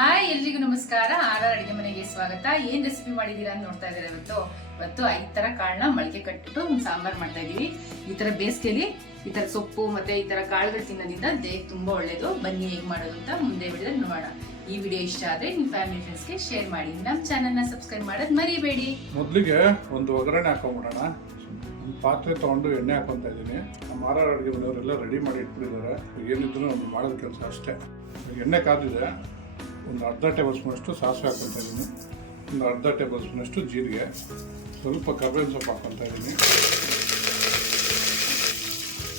Hi ಎಲ್ರಿಗೂ ನಮಸ್ಕಾರ. R ಅಡಿಗೆ ಮನೆಗೆ ಸ್ವಾಗತ. ಏನ್ ರೆಸಿಪಿ ಮಾಡಿದೀರಾ ಅಂತ ನೋಡ್ತಾ ಇದ್ದಾರೆ. ಇವತ್ತು 5 ತರ ಕಾಳನ್ನ ಮೊಳಕೆ ಕಟ್ಟಿಟ್ಟು ಸಾಂಬಾರ್ ಮಾಡ್ತಾ ಇದೀವಿ. ಈ ತರ ಬೇಸಿಗೆಲಿ ಈ ತರ ಸೊಪ್ಪು ಮತ್ತೆ ಈ ತರ ಕಾಳುಗಳು ತಿನ್ನೋದ್ರಿಂದ ದೇಹಕ್ಕೆ ತುಂಬಾ ಒಳ್ಳೇದು. ಬನ್ನಿ ಹೇಗ್ ಮಾಡೋದು ಅಂತ ಮುಂದೆ ವಿಡಿಯೋದಲ್ಲಿ ನೋಡೋಣ. ಈ ವಿಡಿಯೋ ಇಷ್ಟ ಆದ್ರೆ ನಿಮ್ಮ ಫ್ಯಾಮಿಲಿ ಫ್ರೆಂಡ್ಸ್ಗೆ ಶೇರ್ ಮಾಡಿ. ನಮ್ಮ ಚಾನೆಲ್ನ ಸಬ್ಸ್ಕ್ರೈಬ್ ಮಾಡೋದು ಮರಿಬೇಡಿ. ಮೊದಲಿಗೆ ಒಂದು ಒಗ್ಗರಣೆ ಹಾಕೊಂಡ್ಬಿಡೋಣ. ಒಂದು ಪಾತ್ರೆ ತೊಗೊಂಡು ಎಣ್ಣೆ ಹಾಕೊತ ಇದ್ದೀನಿ. ನಮ್ಮ ಆರ್ ಅಡುಗೆ ಮನೆಯವರೆಲ್ಲ ರೆಡಿ ಮಾಡಿ ಇಟ್ಬಿಟ್ಟಿದ್ದಾರೆ. ಏನಿದ್ರು ಒಂದು ಮಾಡೋದು ಕೆಲಸ ಅಷ್ಟೇ. ಎಣ್ಣೆ ಕಾದಿದೆ. ಒಂದು ಅರ್ಧ ಟೇಬಲ್ ಸ್ಪೂನಷ್ಟು ಸಾಸಿವೆ ಹಾಕೊತಾ ಇದ್ದೀನಿ. ಒಂದು ಅರ್ಧ ಟೇಬಲ್ ಸ್ಪೂನಷ್ಟು ಜೀರಿಗೆ, ಸ್ವಲ್ಪ ಕರ್ಬೇವಿನ ಸೊಪ್ಪು ಹಾಕೊತಾ ಇದ್ದೀನಿ.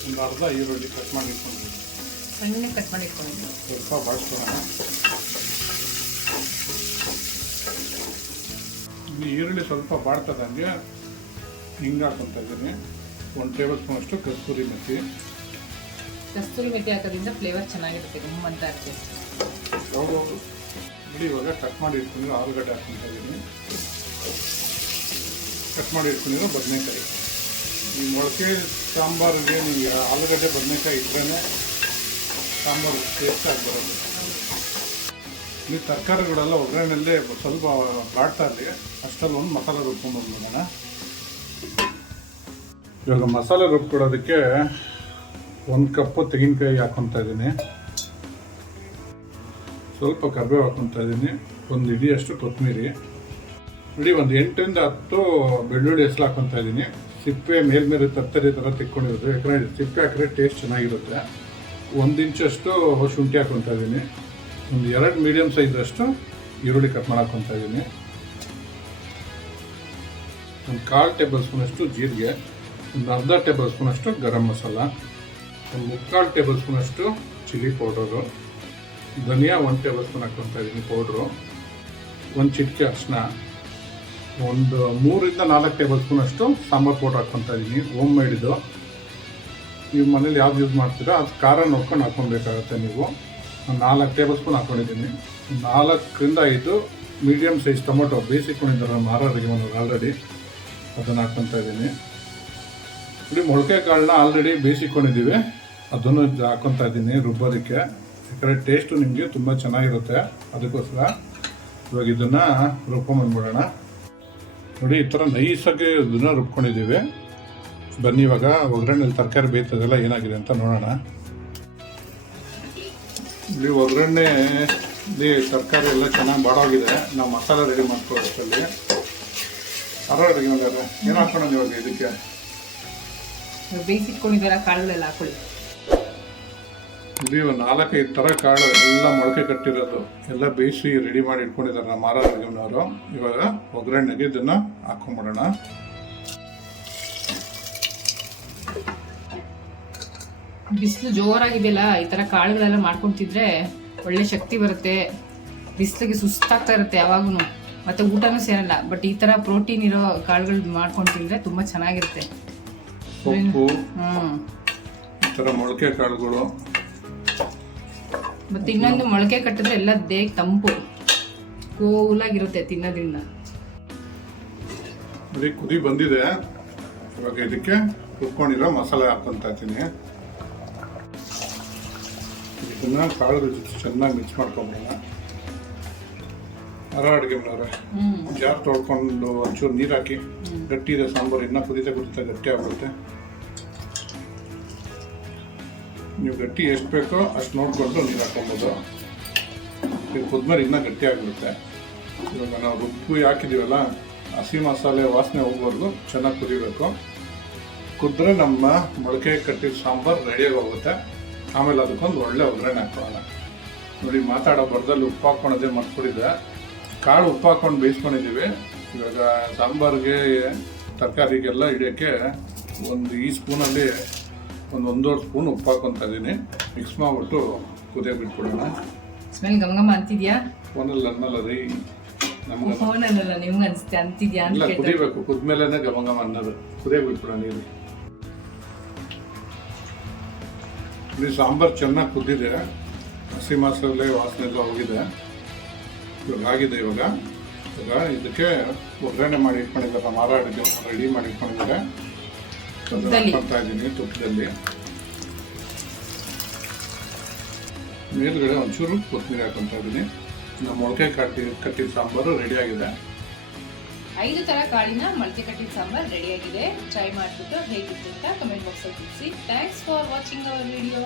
ಒಂದು ಅರ್ಧ ಈರುಳ್ಳಿ ಕಟ್ ಮಾಡಿ ಇಟ್ಕೊಂಡಿದ್ದೀನಿ. ಸ್ವಲ್ಪ ಬಳಸ್ಕೊಳ್ಳೋಣ. ಈ ಈರುಳ್ಳಿ ಸ್ವಲ್ಪ ಬಾಡ್ತದಂಗೆ ಹಿಂಗೆ ಹಾಕೊತಾ ಇದ್ದೀನಿ. 1 ಟೇಬಲ್ ಸ್ಪೂನಷ್ಟು ಕಸ್ತೂರಿ ಮೆಥಿ ಹಾಕೋದ್ರಿಂದ ಫ್ಲೇವರ್ ಚೆನ್ನಾಗಿರುತ್ತೆ. ಅಂತ ಬಿಡಿ. ಇವಾಗ ಕಟ್ ಮಾಡಿ ಇಟ್ಕೊಂಡಿರೋ ಆಲೂಗಡ್ಡೆ ಹಾಕ್ಕೊತಾ ಇದ್ದೀನಿ. ಕಟ್ ಮಾಡಿ ಇಟ್ಕೊಂಡಿರೋ ಬದನೆಕಾಯಿ. ಈ ಮೊಳಕೆ ಸಾಂಬಾರಿಗೆ ನೀವು ಆಲೂಗಡ್ಡೆ ಬದನೆಕಾಯಿ ಇಟ್ಟರೆ ಸಾಂಬಾರು ಟೇಸ್ಟ್ ಆಗಿಬರೋದು. ಈ ತರಕಾರಿಗಳೆಲ್ಲ ಒಗ್ಗರಣೆಯಲ್ಲೇ ಸ್ವಲ್ಪ ಬಾಡ್ತಾ ಇರಲಿ. ಅಷ್ಟರಲ್ಲಿ ಒಂದು ಮಸಾಲೆ ರುಬ್ಕೊಂಡ್ಬಂದ್ಬಿಡೋಣ. ಇವಾಗ ಮಸಾಲೆ ರುಬ್ಕೊಡೋದಕ್ಕೆ 1 ಕಪ್ಪು ತೆಂಗಿನಕಾಯಿ ಹಾಕ್ಕೊತಾ ಇದ್ದೀನಿ. ಸ್ವಲ್ಪ ಕರಿಬೇವು ಹಾಕ್ಕೊತಾ ಇದ್ದೀನಿ. 1 ಹಿಡಿಯಷ್ಟು ಕೊತ್ತಂಬರಿ. ನೋಡಿ, ಒಂದು 8 ರಿಂದ 10 ಬೆಳ್ಳುಳ್ಳಿ ಹೆಸರು ಹಾಕ್ಕೊತಾ ಇದ್ದೀನಿ. ಸಿಪ್ಪೆ ಮೇಲ್ಮೇಲೆ ತತ್ತರಿ ಥರ ತೆಕ್ಕೊಂಡಿರುತ್ತೆ. ಯಾಕಂದರೆ ಸಿಪ್ಪೆ ಹಾಕಿದ್ರೆ ಟೇಸ್ಟ್ ಚೆನ್ನಾಗಿರುತ್ತೆ. 1 ಇಂಚಷ್ಟು ಶುಂಠಿ ಹಾಕ್ಕೊತಾ ಇದ್ದೀನಿ. ಒಂದು 2 ಮೀಡಿಯಮ್ ಸೈಜಷ್ಟು ಈರುಳ್ಳಿ ಕಟ್ ಮಾಡಿ ಹಾಕ್ಕೊತಾ ಇದ್ದೀನಿ. ಒಂದು 1/4 ಟೇಬಲ್ ಸ್ಪೂನಷ್ಟು ಜೀರಿಗೆ, ಒಂದು ಅರ್ಧ ಟೇಬಲ್ ಸ್ಪೂನಷ್ಟು ಗರಂ ಮಸಾಲ, ಒಂದು 3/4 ಟೇಬಲ್ ಸ್ಪೂನಷ್ಟು ಚಿಲ್ಲಿ ಪೌಡರು, ಧನಿಯಾ 1 ಟೇಬಲ್ ಸ್ಪೂನ್ ಹಾಕ್ಕೊತಾ ಇದ್ದೀನಿ ಪೌಡ್ರು, 1 ಚಿಟಿಕೆ ಅರಿಶಿನ, ಒಂದು 3 ರಿಂದ 4 ಟೇಬಲ್ ಸ್ಪೂನಷ್ಟು ಸಾಂಬಾರು ಪೌಡ್ರ್ ಹಾಕ್ಕೊತಾ ಇದ್ದೀನಿ. ಹೋಮ್ ಮೇಡಿದು. ನೀವು ಮನೇಲಿ ಯಾವ್ದು ಯೂಸ್ ಮಾಡ್ತೀರಾ ಅದು ಖಾರ ನೋಡ್ಕೊಂಡು ಹಾಕ್ಕೊಬೇಕಾಗತ್ತೆ. ನೀವು 4 ಟೇಬಲ್ ಸ್ಪೂನ್ ಹಾಕ್ಕೊಂಡಿದ್ದೀನಿ. 4 ರಿಂದ 5 ಮೀಡಿಯಮ್ ಸೈಜ್ ಟೊಮೊಟೊ ಬೇಯಿಸಿಕೊಂಡಿದ್ದಾರೆ ನಮ್ಮ ಆರ್ ಅಡುಗೆ ಮನೆಯವರು ಆಲ್ರೆಡಿ. ಅದನ್ನು ಹಾಕ್ಕೊತಾ ಇದ್ದೀನಿ. ನೋಡಿ, ಮೊಳಕೆ ಕಾಳನ್ನ ಆಲ್ರೆಡಿ ಬೇಯಿಸಿಕೊಂಡಿದ್ದೀವಿ. ಅದನ್ನು ಹಾಕ್ಕೊತಾ ಇದ್ದೀನಿ ರುಬ್ಬೋದಕ್ಕೆ. ಯಾಕಂದರೆ ಟೇಸ್ಟು ನಿಮಗೆ ತುಂಬ ಚೆನ್ನಾಗಿರುತ್ತೆ. ಅದಕ್ಕೋಸ್ಕರ ಇವಾಗ ಇದನ್ನು ರುಬ್ಕೊಂಡ್ಬಂದ್ಬಿಡೋಣ. ನೋಡಿ, ಈ ಥರ ನೈಸಾಗಿ ಇದನ್ನು ರುಬ್ಕೊಂಡಿದ್ದೀವಿ. ಬನ್ನಿ ಇವಾಗ ಒಗ್ಗರಣೆಯಲ್ಲಿ ತರಕಾರಿ ಬೇಯ್ತದೆಲ್ಲ ಏನಾಗಿದೆ ಅಂತ ನೋಡೋಣ. ಇಲ್ಲಿ ಒಗ್ಗರಣೆಲಿ ತರಕಾರಿ ಎಲ್ಲ ಚೆನ್ನಾಗಿ ಬಾಡೋಗಿದೆ. ನಾವು ಮಸಾಲೆ ರೆಡಿ ಮಾಡ್ಕೊಳ್ಳೋಷ್ಟಲ್ಲಿ ಆರ್ ಅಡುಗೆ ಮನೆಯವರು ಏನು ಹಾಕ್ಕೊಳ್ಳೋಣ ಇವಾಗ ಇದಕ್ಕೆ? ಬೇಯಿಸಿಟ್ಕೊಂಡಿದ್ದಾರೆ ಕಾಳುಗಳೆಲ್ಲ ಹಾಕೊಳ್ಳಿ. ಇಲ್ಲಿ 4-5 ಥರ ಕಾಳು ಎಲ್ಲ ಮೊಳಕೆ ಕಟ್ಟಿರೋದು ಎಲ್ಲ ಬೇಯಿಸಿ ರೆಡಿ ಮಾಡಿ ಇಟ್ಕೊಂಡಿದ್ದಾರೆ ನಮ್ಮ ಆರ್ ಅಡುಗೆ ಮನೆಯವರು. ಇವಾಗ ಒಗ್ಗರಣೆಗೆ ಇದನ್ನು ಹಾಕೊಂಡ್ಬಿಡೋಣ. ಬಿಸಿಲು ಜೋರಾಗಿದೆಯಲ್ಲ, ಈ ಥರ ಕಾಳುಗಳೆಲ್ಲ ಮಾಡ್ಕೊಂತಿದ್ರೆ ಒಳ್ಳೆ ಶಕ್ತಿ ಬರುತ್ತೆ. ಬಿಸಿಲಿಗೆ ಸುಸ್ತಾಗ್ತಾ ಇರುತ್ತೆ ಯಾವಾಗೂ, ಮತ್ತೆ ಊಟನೂ ಸೇರಲ್ಲ. ಬಟ್ ಈ ಥರ ಪ್ರೋಟೀನ್ ಇರೋ ಕಾಳುಗಳು ಮಾಡ್ಕೊಂಡು ತಿಂದರೆ ತುಂಬ ಚೆನ್ನಾಗಿರುತ್ತೆ. ಸೊಪ್ಪು, ಈ ಥರ ಮೊಳಕೆ ಕಾಳುಗಳು. ಮತ್ತೆ ಇನ್ನೊಂದು, ಮೊಳಕೆ ಕಟ್ಟಿದ್ರೆ ಎಲ್ಲ ದೇಹಕ್ಕೆ ತಂಪು, ಕೂಲಾಗಿರುತ್ತೆ ತಿನ್ನೋದ್ರಿಂದ. ಬರೀ ಕುದಿ ಬಂದಿದೆ. ಇವಾಗ ಇದಕ್ಕೆ ರುಬ್ಕೊಂಡಿರೋ ಮಸಾಲೆ ಹಾಕ್ಕೊಂತ ಇದ್ದೀನಿ. ಇದನ್ನ ಕಾಳುಗಳ ಜೊತೆ ಚೆನ್ನಾಗಿ ಮಿಕ್ಸ್ ಮಾಡ್ಕೊಂಬಿಡೋಣ. ಆರ್ ಅಡುಗೆ ಮನೆಯವ್ರೆ, ಜಾರ್ ತೊಳ್ಕೊಂಡು ಒಂಚೂರು ನೀರು ಹಾಕಿ. ಗಟ್ಟಿ ಇದೆ ಸಾಂಬಾರು, ಇನ್ನೂ ಕುದಿತಾ ಗಟ್ಟಿ ಆಗ್ಬಿಡುತ್ತೆ. ನೀವು ಗಟ್ಟಿ ಎಷ್ಟು ಬೇಕೋ ಅಷ್ಟು ನೋಡಿಕೊಂಡು ನೀರು ಹಾಕ್ಕೊಬೋದು. ಇದು ಕುದ್ಮೇಲೆ ಇನ್ನೂ ಗಟ್ಟಿ ಆಗಿಬಿಡುತ್ತೆ. ಇವಾಗ ನಾವು ರುಬ್ಬಿ ಹಾಕಿದ್ದೀವಲ್ಲ, ಹಸಿ ಮಸಾಲೆ ವಾಸನೆ ಹೋಗೋವರೆಗೂ ಚೆನ್ನಾಗಿ ಕುದಿಬೇಕು. ಕುದ್ರೆ ನಮ್ಮ ಮೊಳಕೆ ಕಟ್ಟಿದ ಸಾಂಬಾರು ರೆಡಿಯಾಗಿ ಹೋಗುತ್ತೆ. ಆಮೇಲೆ ಅದಕ್ಕೊಂದು ಒಳ್ಳೆ ಒಗ್ಗರಣೆ ಹಾಕೋಣ. ನೋಡಿ, ಮಾತಾಡೋ ಬರ್ದಲ್ಲಿ ಉಪ್ಪು ಹಾಕ್ಕೊಳೋದೇ ಮರ್ತ್ಬಿಟ್ಟಿದ್ದೆ. ಕಾಳು ಉಪ್ಪು ಹಾಕ್ಕೊಂಡು ಬೇಯಿಸ್ಕೊಂಡಿದ್ದೀವಿ. ಇವಾಗ ಸಾಂಬಾರಿಗೆ ತರಕಾರಿಗೆಲ್ಲ ಹಿಡಿಯೋಕ್ಕೆ ಈ ಸ್ಪೂನಲ್ಲಿ ಒಂದೂವರೆ ಸ್ಪೂನ್ ಉಪ್ಪು ಹಾಕ್ಕೊತಾ ಇದ್ದೀನಿ. ಮಿಕ್ಸ್ ಮಾಡಿಬಿಟ್ಟು ಕುದಿಯೋಕೆ ಬಿಟ್ಬಿಡೋಣ. ಸ್ಮೆಲ್ ಗಮಗಮ ಅಂತಿದ್ಯಾ? ಫೋನಲ್ಲಿ ಅನ್ನಲ್ಲ ರೀ, ನಮ್ಗೆ ಫೋನಲ್ಲ ನಿಮ್ಗೆ ಅನ್ಸುತ್ತೆ ಅಂತಿದ್ಯಾ ಅಂತ. ಕುದಿಬೇಕು, ಕುದ್ಮೇಲೆ ಗಮಗಮ ಅನ್ನೋದು. ಕುದಿಯೋಕೆ ಬಿಟ್ಬಿಡೋಣ ನೀರು. ಇಲ್ಲಿ ಸಾಂಬಾರು ಚೆನ್ನಾಗಿ ಕುದ್ದಿದೆ. ಹಸಿ ಮಸಾಲೆ ವಾಸನೆ ಎಲ್ಲ ಹೋಗಿದೆ. ಇವಾಗ ಆಗಿದೆ. ಇವಾಗ ಇದಕ್ಕೆ ಒಗ್ಗರಣೆ ಮಾಡಿ ಇಟ್ಕೊಂಡಿದ್ದಾರೆ ನಮ್ಮ ಆರ್ ಅಡುಗೆ ರೆಡಿ ಮಾಡಿ ಇಟ್ಕೊಂಡಿದ್ದಾರೆ. ಹಾಕ್ತಾ ಇದ್ದೀನಿ ತುಪ್ಪದಲ್ಲಿ. ಮೇಲ್ಗಡೆ ಒಂಚೂರು ಕೊತ್ತಂಬರಿ ಹಾಕೊತಾ ಇದ್ದೀನಿ. ನಮ್ಮ ಮೊಳಕೆ ಕಟ್ಟಿದ ಸಾಂಬಾರು ರೆಡಿಯಾಗಿದೆ. 5 ಥರ ಕಾಳಿನ ಮೊಳಕೆ ಕಟ್ಟಿದ ಸಾಂಬಾರ್ ರೆಡಿಯಾಗಿದೆ. ಟ್ರೈ ಮಾಡಿಬಿಟ್ಟು ಹೇಗಿತ್ತು ಅಂತ ಕಮೆಂಟ್ ಬಾಕ್ಸಲ್ಲಿ ತಿಳಿಸಿ. Thanks for watching our video.